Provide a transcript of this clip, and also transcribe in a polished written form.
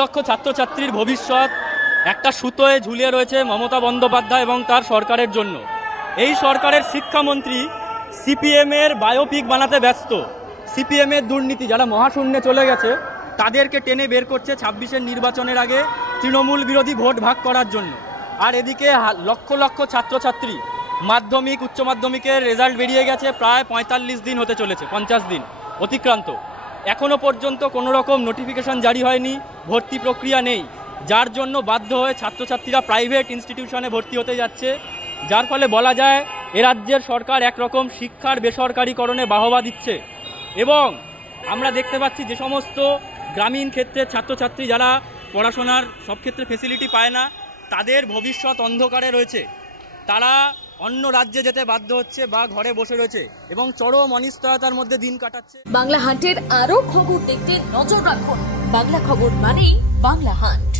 লক্ষ ছাত্রছাত্রীর ভবিষ্যৎ একটা সুতোয় ঝুলিয়ে রয়েছে মমতা বন্দ্যোপাধ্যায় এবং তার সরকারের জন্য। এই সরকারের শিক্ষামন্ত্রী সিপিএমের বায়োপিক বানাতে ব্যস্ত। সিপিএমের দুর্নীতি, যারা মহাশূন্যে চলে গেছে তাদেরকে টেনে বের করছে 26-এর নির্বাচনের আগে তৃণমূল বিরোধী ভোট ভাগ করার জন্য। আর এদিকে লক্ষ লক্ষ ছাত্রছাত্রী মাধ্যমিক উচ্চ মাধ্যমিকের রেজাল্ট বেরিয়ে গেছে, প্রায় 45 দিন হতে চলেছে, 50 দিন অতিক্রান্ত। এখনও পর্যন্ত কোনো রকম নোটিফিকেশন জারি হয়নি, ভর্তি প্রক্রিয়া নেই, যার জন্য বাধ্য হয়ে ছাত্রছাত্রীরা প্রাইভেট ইনস্টিটিউশনে ভর্তি হতে যাচ্ছে। যার ফলে বলা যায় এ রাজ্যের সরকার একরকম শিক্ষার বেসরকারিকরণে বাহবা দিচ্ছে। এবং আমরা দেখতে পাচ্ছি যে সমস্ত গ্রামীণ ক্ষেত্রের ছাত্রছাত্রী যারা পড়াশোনার সব ক্ষেত্রে ফেসিলিটি পায় না, তাদের ভবিষ্যৎ অন্ধকারে রয়েছে, তারা অন্য রাজ্যে যেতে বাধ্য হচ্ছে বা ঘরে বসে রয়েছে এবং চরম অনিশ্চয়তার মধ্যে দিন কাটাচ্ছে। বাংলা হান্টের আরো খবর দেখতে নজর রাখুন। বাংলা খবর মানেই বাংলা হান্ট।